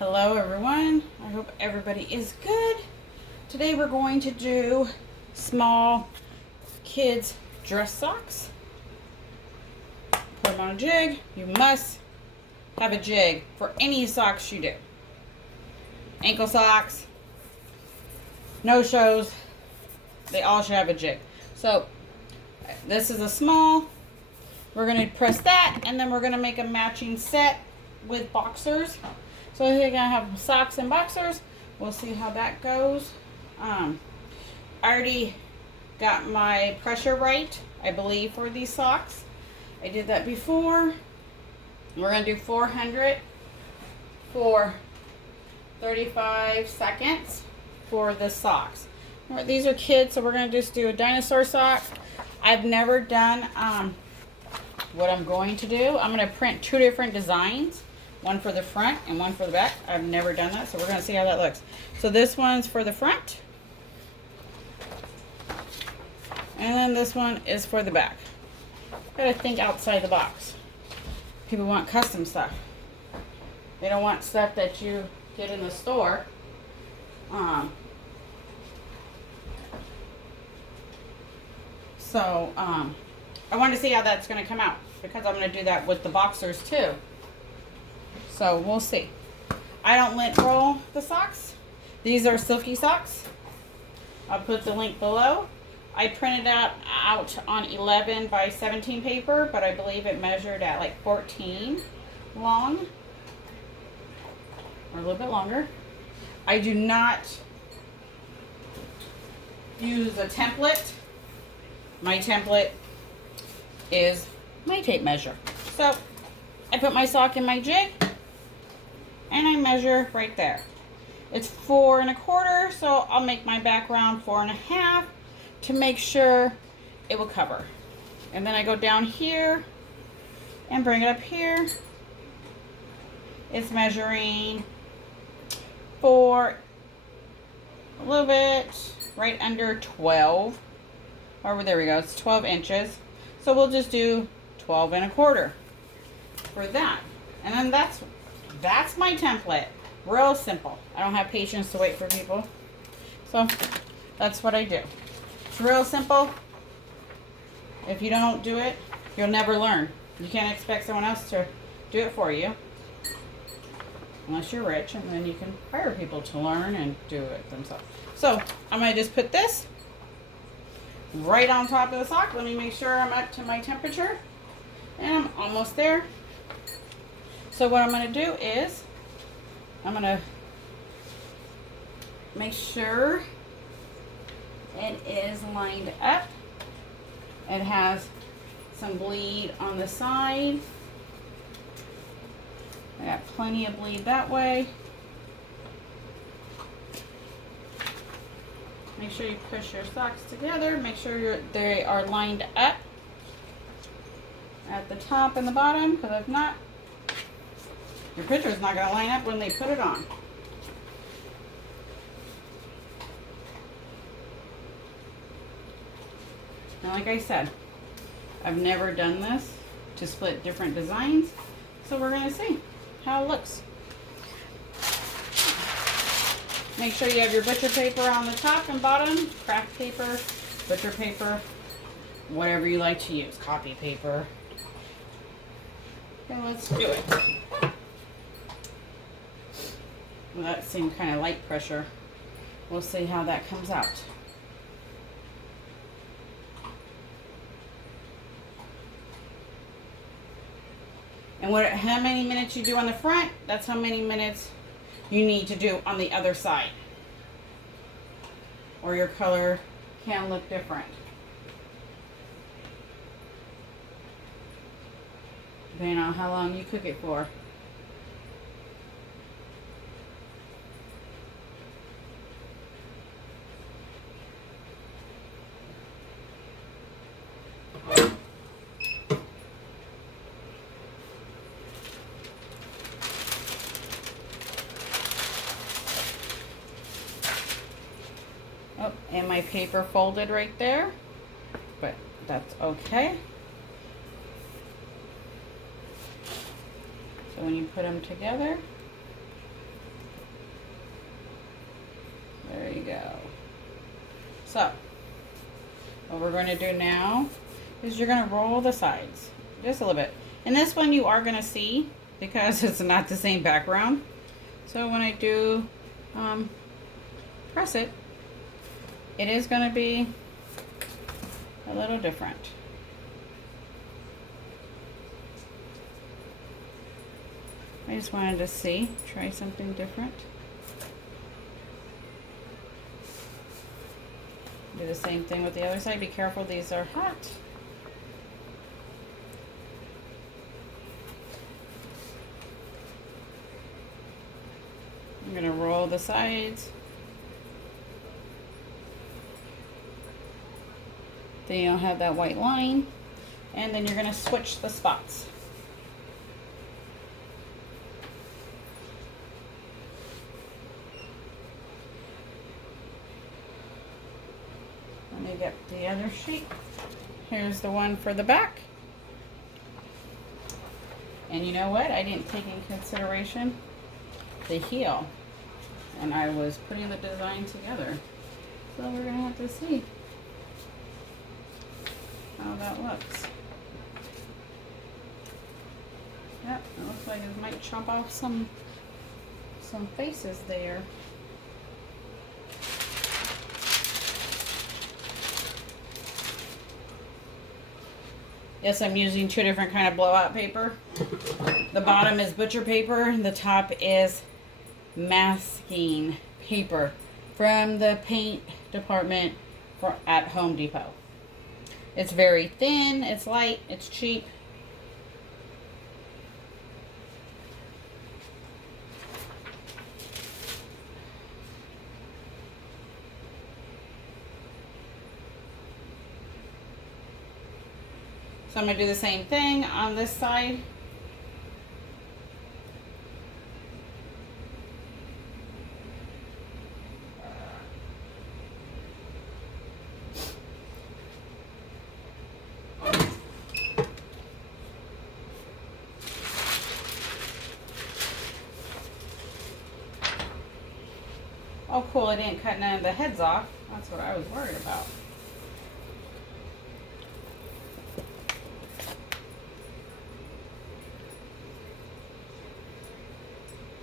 Hello everyone, I hope everybody is good. Today we're going to do small kids dress socks. Put them on a jig. You must have a jig for any socks you do. Ankle socks, no-shows, they all should have a jig. So this is a small. We're going to press that and then we're going to make a matching set with boxers. So we're gonna have socks and boxers. We'll see how that goes. I already got my pressure right, I believe, for these socks. I did that before. We're gonna do 400 for 35 seconds for the socks. These are kids, so we're gonna just do a dinosaur sock. I've never done what I'm going to do. I'm gonna print two different designs. One for the front and one for the back. I've never done that, so we're going to see how that looks. So this one's for the front. And then this one is for the back. Gotta think outside the box. People want custom stuff. They don't want stuff that you get in the store. I want to see how that's going to come out, because I'm going to do that with the boxers too. So we'll see. I don't lint roll the socks. These are silky socks. I'll put the link below. I printed out on 11 by 17 paper, but I believe it measured at like 14 long, or a little bit longer. I do not use a template. My template is my tape measure. So I put my sock in my jig and I measure right there. It's 4 1/4, so I'll make my background 4 1/2 to make sure it will cover. And then I go down here and bring it up here. It's measuring for a little bit right under 12. Or there we go, it's 12 inches. So we'll just do 12 1/4 for that. And then that's my template. Real simple. I don't have patience to wait for people. So that's what I do. It's real simple. If you don't do it, you'll never learn. You can't expect someone else to do it for you. Unless you're rich, and then you can hire people to learn and do it themselves. So I'm going to just put this right on top of the sock. Let me make sure I'm up to my temperature. And I'm almost there. So what I'm going to do is, I'm going to make sure it is lined up. It has some bleed on the side. I got plenty of bleed that way. Make sure you push your socks together. Make sure they are lined up at the top and the bottom, because if not, your picture is not going to line up when they put it on. And like I said, I've never done this to split different designs, so we're going to see how it looks. Make sure you have your butcher paper on the top and bottom, craft paper, butcher paper, whatever you like to use, copy paper. Okay, let's do it. Well, that seemed kind of light pressure. We'll see how that comes out. And how many minutes you do on the front, that's how many minutes you need to do on the other side. Or your color can look different. Depending on how long you cook it for. Oh, and my paper folded right there, but that's okay. So when you put them together, There you go. So, what we're going to do now is you're going to roll the sides just a little bit. And this one you are going to see because it's not the same background. So when I do press it, it is going to be a little different. I just wanted to try something different. Do the same thing with the other side. Be careful, these are hot. I'm going to roll the sides. Then you don't have that white line. And then you're going to switch the spots. Let me get the other sheet. Here's the one for the back. And you know what? I didn't take into consideration the heel. And I was putting the design together. So we're going to have to see how that looks. Yep, it looks like it might chop off some faces there. Yes, I'm using two different kind of blowout paper. The bottom is butcher paper, and the top is masking paper from the paint department at Home Depot. It's very thin, it's light, it's cheap. So I'm going to do the same thing on this side. Oh cool, I didn't cut none of the heads off. That's what I was worried about.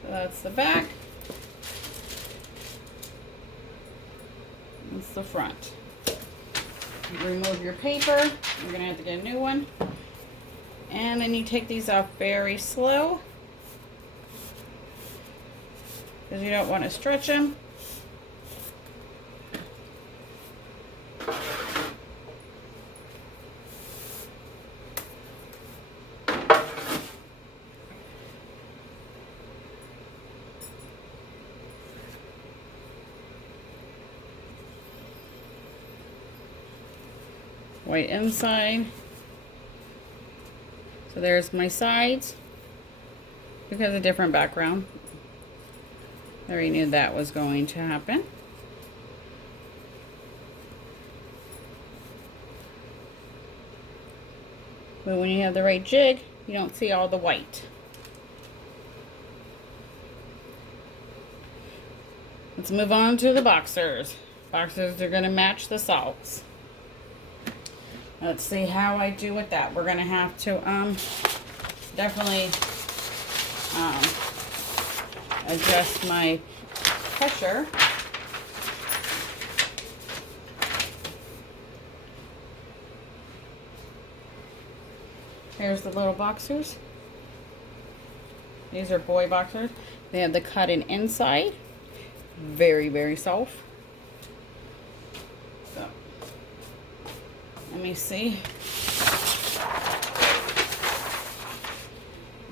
So that's the back. That's the front. Remove your paper. You're going to have to get a new one. And then you take these off very slow, because you don't want to stretch them. White inside. So there's my sides, because of different background. I already knew that was going to happen. But when you have the right jig, you don't see all the white. Let's move on to the boxers. Boxers are going to match the socks. Let's see how I do with that. We're going to have to definitely adjust my pressure. Here's the little boxers. These are boy boxers. They have the cut-in inside. Very, very soft. So, let me see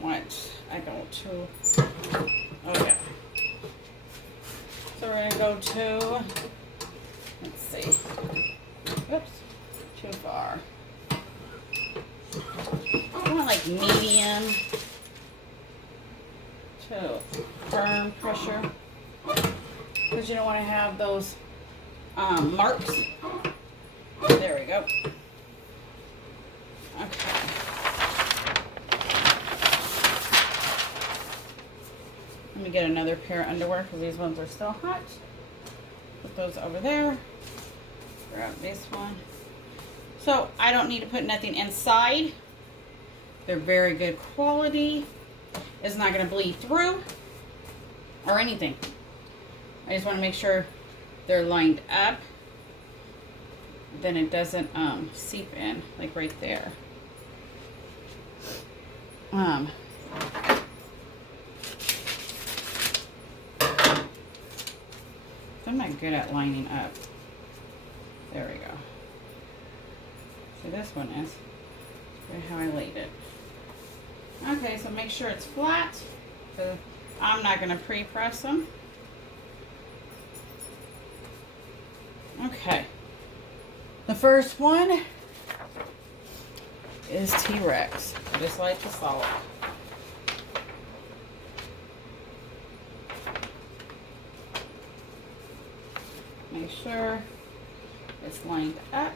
what I go to. Oh, yeah. So we're going to go to, let's see. Oops, too far. I want like medium to firm pressure, because you don't want to have those marks. There we go. Okay. Let me get another pair of underwear, because these ones are still hot. Put those over there. Grab this one. So I don't need to put nothing inside. They're very good quality. It's not going to bleed through or anything. I just want to make sure they're lined up. Then it doesn't seep in, like right there. I'm not good at lining up. There we go. So this one is right how I laid it. Okay, so make sure it's flat. So I'm not going to pre-press them. Okay. The first one is T-Rex, just like the solid. Make sure it's lined up.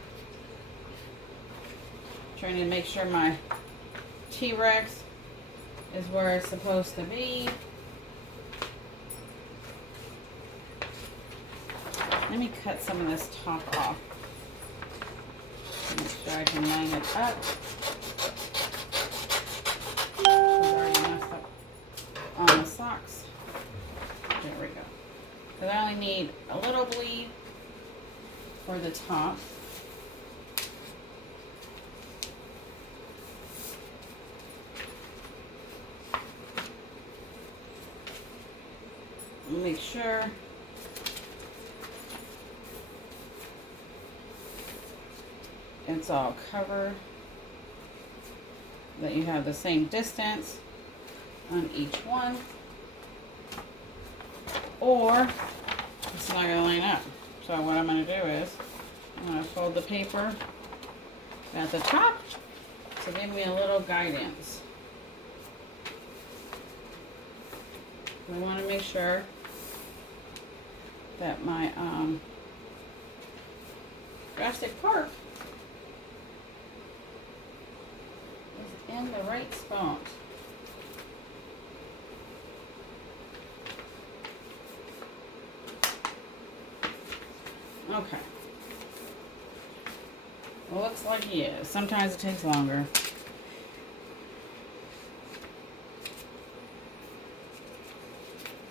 Trying to make sure my T-Rex is where it's supposed to be. Let me cut some of this top off. Make sure I can line it up. I've already messed up on the socks. There we go. Because I only need a little bleed for the top. Make sure it's all covered, that you have the same distance on each one, or it's not going to line up. So what I'm going to do is I'm going to fold the paper at the top to give me a little guidance. I want to make sure that my plastic part is in the right spot. Okay. Well, looks like he is. Sometimes it takes longer.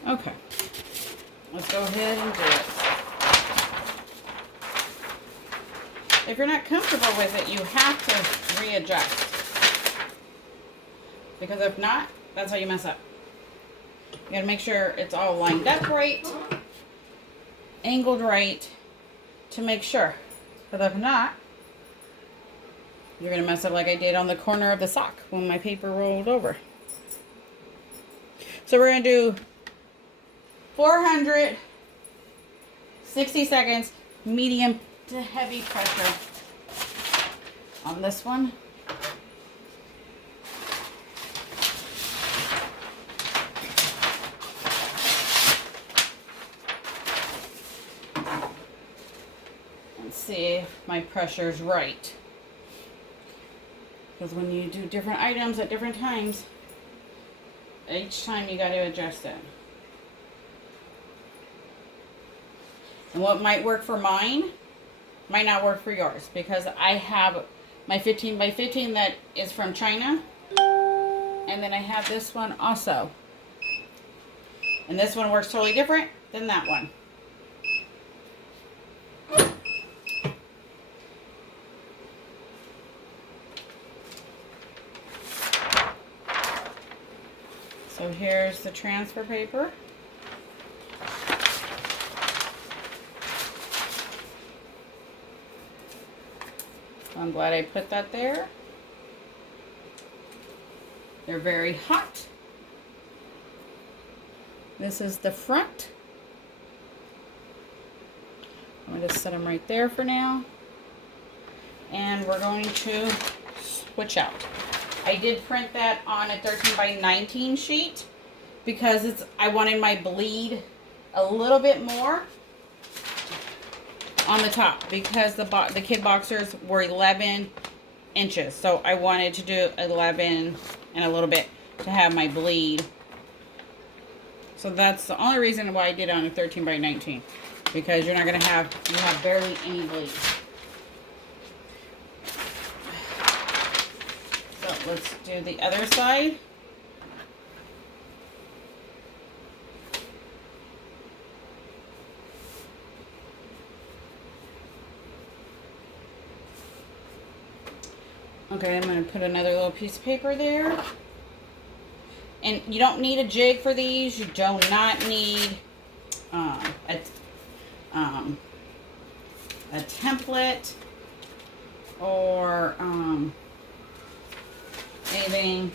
Okay. Let's go ahead and do it. If you're not comfortable with it, you have to readjust. Because if not, that's how you mess up. You gotta make sure it's all lined up right, angled right, to make sure. Because if not, you're gonna mess up like I did on the corner of the sock when my paper rolled over. So we're gonna do 400, 60 seconds, medium to heavy pressure on this one. And see if my pressure is right. Because when you do different items at different times, each time you got to adjust it. And what might work for mine might not work for yours, because I have my 15 by 15 that is from China, and then I have this one also, and this one works totally different than that one. So here's the transfer paper. I'm glad I put that there. They're very hot. This is the front. I'm going to set them right there for now. And we're going to switch out. I did print that on a 13 by 19 sheet because I wanted my bleed a little bit more on the top, because the kid boxers were 11 inches. So I wanted to do 11 and a little bit to have my bleed. So that's the only reason why I did it on a 13 by 19. because you're not going to have, you have barely any bleed. So let's do the other side. Okay, I'm going to put another little piece of paper there. And you don't need a jig for these. You do not need a template or anything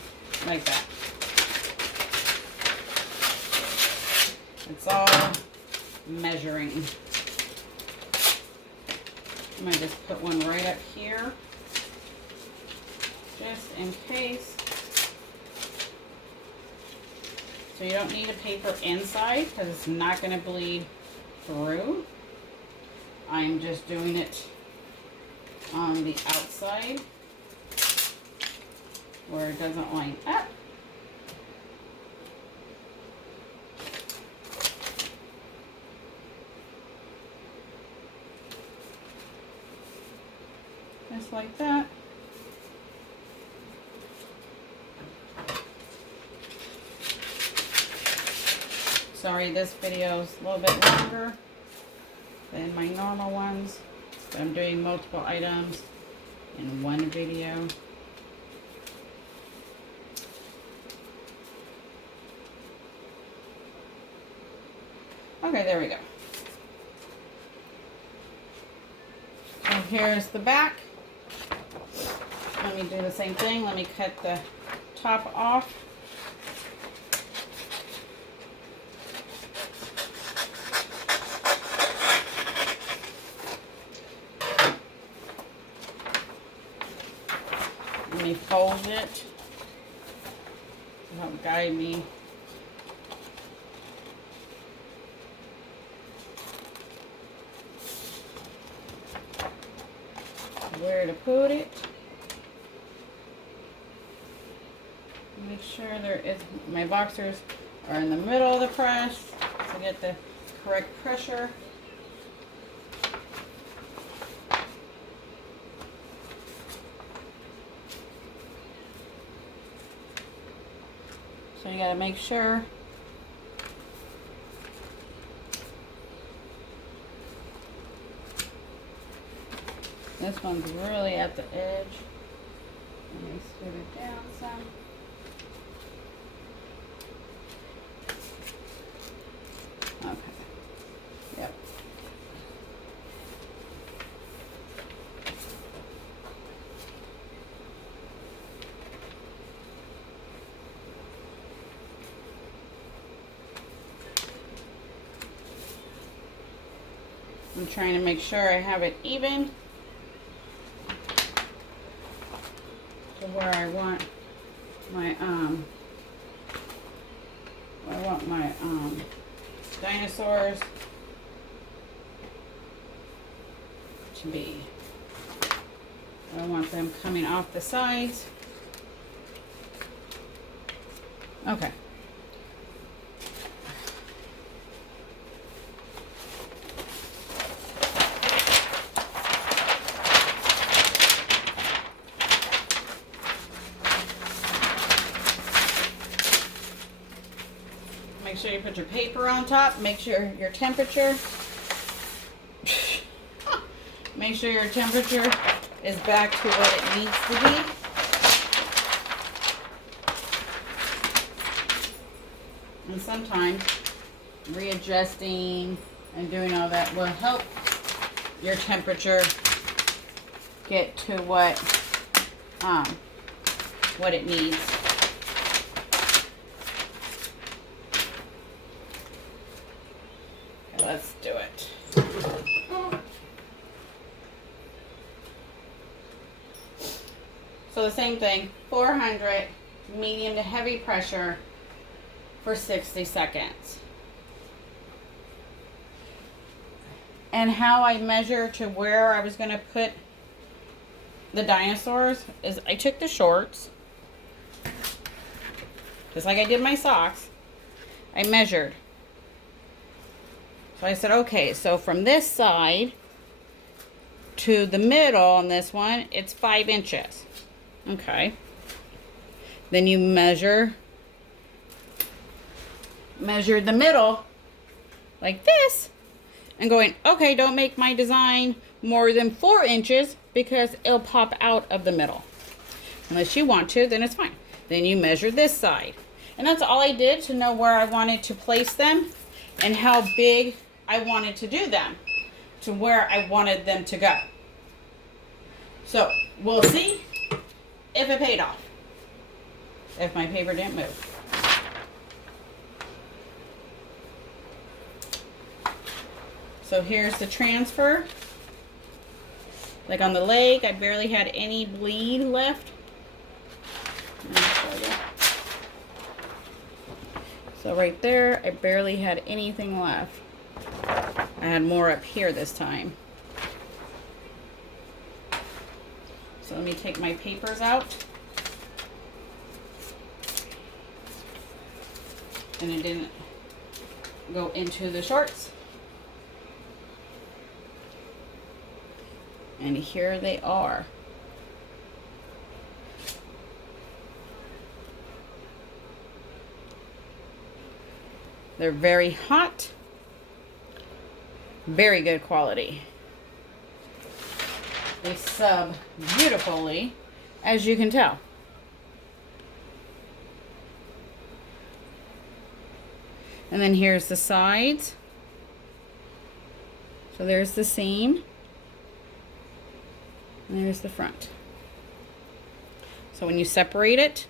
like that. It's all measuring. I might just put one right up here, just in case. So you don't need a paper inside because it's not going to bleed through. I'm just doing it on the outside where it doesn't line up. Just like that. Sorry, this video is a little bit longer than my normal ones, but I'm doing multiple items in one video. Okay, there we go. So here's the back. Let me do the same thing. Let me cut the top off. Let me fold it. Help guide me. Where to put it. Make sure there is, my boxers are in the middle of the press to get the correct pressure. So you gotta make sure this one's really at the edge. Let me scoot it down some. Okay. Yep. I'm trying to make sure I have it even to where I want my dinosaurs to be. I don't want them coming off the sides. Okay. Make sure you put your paper on top. Make sure your temperature. Make sure your temperature is back to what it needs to be. And sometimes readjusting and doing all that will help your temperature get to what it needs. Okay, let's do it. So the same thing, 400 medium to heavy pressure for 60 seconds. And how I measure to where I was going to put the dinosaurs is I took the shorts, just like I did my socks. I measured. So I said, okay, so from this side to the middle on this one, it's 5 inches. Okay. Then you measure the middle like this and going, okay, don't make my design more than 4 inches because it'll pop out of the middle. Unless you want to, then it's fine. Then you measure this side. And that's all I did to know where I wanted to place them and how big I wanted to do them to where I wanted them to go. So we'll see if it paid off. If my paper didn't move. So here's the transfer. Like on the leg, I barely had any bleed left. So right there, I barely had anything left. I had more up here this time. So let me take my papers out. And it didn't go into the shorts. And here they are. They're very hot. Very good quality. They sub beautifully, as you can tell. And then here's the sides. So there's the seam. And there's the front. So when you separate it,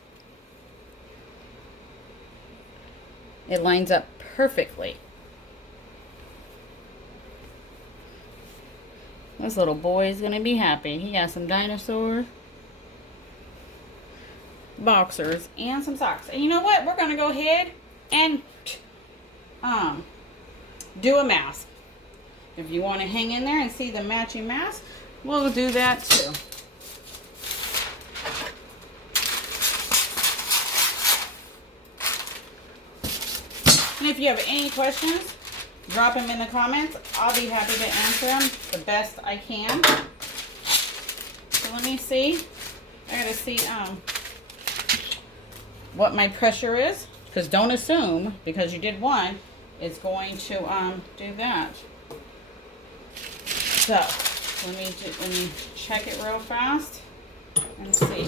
it lines up perfectly. This little boy is gonna be happy. He got some dinosaurs, boxers, and some socks. And you know what? We're gonna go ahead and do a mask. If you want to hang in there and see the matching mask, we'll do that too. And if you have any questions, drop them in the comments. I'll be happy to answer them the best I can. So let me see. I gotta see what my pressure is, because don't assume because you did one, it's going to do that. So let me check it real fast and see.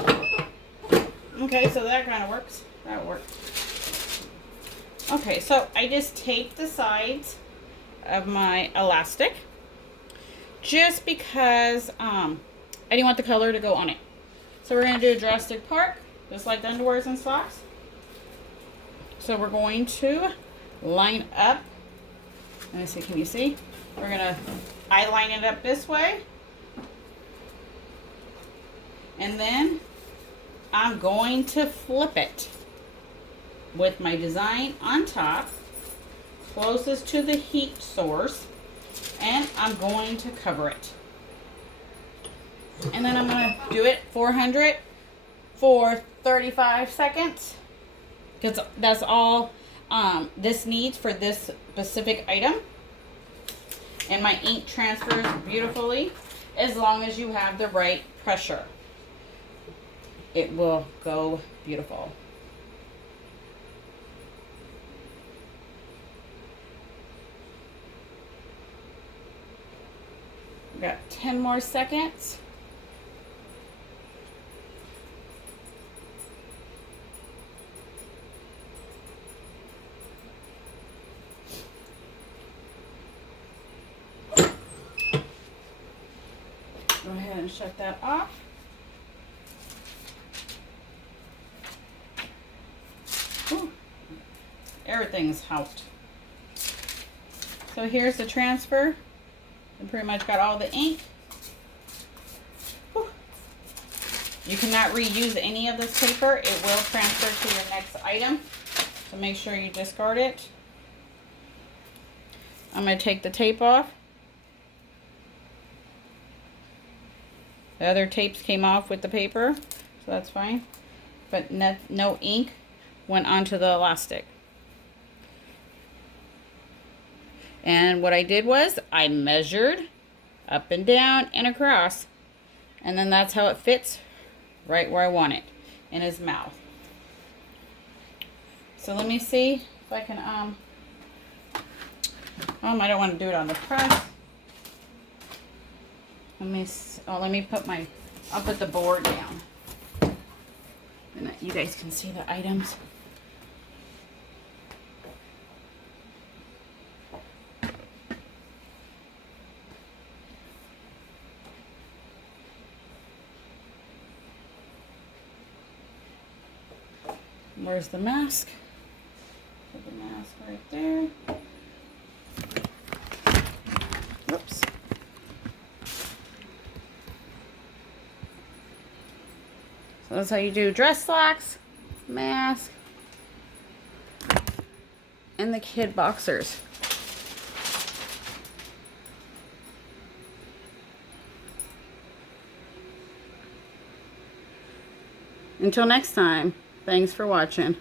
Okay, so that kind of works. That worked. Okay, so I just taped the sides of my elastic just because I didn't want the color to go on it. So we're going to do a drastic part, just like the underwears and socks. So we're going to line up. Let me see, can you see? We're going to, I line it up this way. And then I'm going to flip it with my design on top, closest to the heat source, and I'm going to cover it. And then I'm going to do it 400 for 35 seconds, because that's all this needs for this specific item. And my ink transfers beautifully as long as you have the right pressure. It will go beautiful. We've got 10 more seconds. Go ahead and shut that off. Ooh, everything's out. So here's the transfer. I pretty much got all the ink. Whew. You cannot reuse any of this paper. It will transfer to your next item. So make sure you discard it. I'm going to take the tape off. The other tapes came off with the paper, so that's fine. But no ink went onto the elastic. And what I did was I measured up and down and across. And then that's how it fits right where I want it, in his mouth. So let me see if I can, I don't want to do it on the press. Let me put I'll put the board down. And you guys can see the items. Where's the mask? Put the mask right there. Whoops. So that's how you do dress slacks, mask, and the kid boxers. Until next time, thanks for watching.